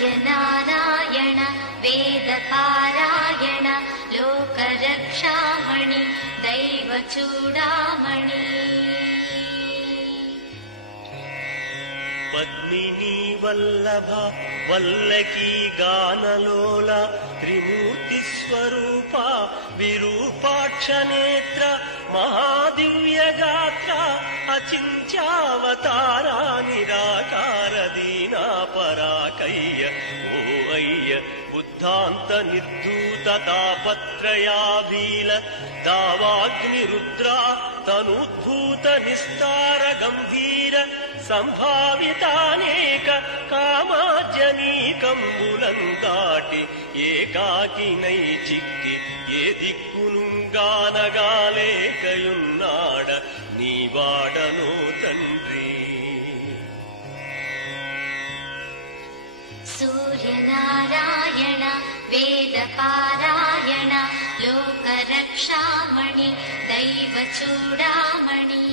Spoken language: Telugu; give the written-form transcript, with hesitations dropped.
సూర్యనారాయణ వేదపారాయణ లోకరక్షామణి దైవ చూడామణి. పద్మినీ వల్లభ వల్లకీ గానలోల త్రిమూర్తి స్వరూప విరూపాక్ష నేత్ర మహాదివ్య గాత్ర అచింత్యావతారా నిరాకార దీనా పరాకయ్య ఓ అయ్య బుద్ధాంత నిర్ధూత తాపత్రయాభీల దావాగ్ని రుద్రా తనూద్భూత నిస్తార గంభీర సంభావితానేక కామాజనీకంబులందాటి ఏకాకినై చిక్కి ఏ దిక్కునుగానగాలేకయున్నాడ నీవాడనో తండ్రి. సూర్యనారాయణ వేదపారాయణ లోకరక్షామణి దైవ చూడామణి.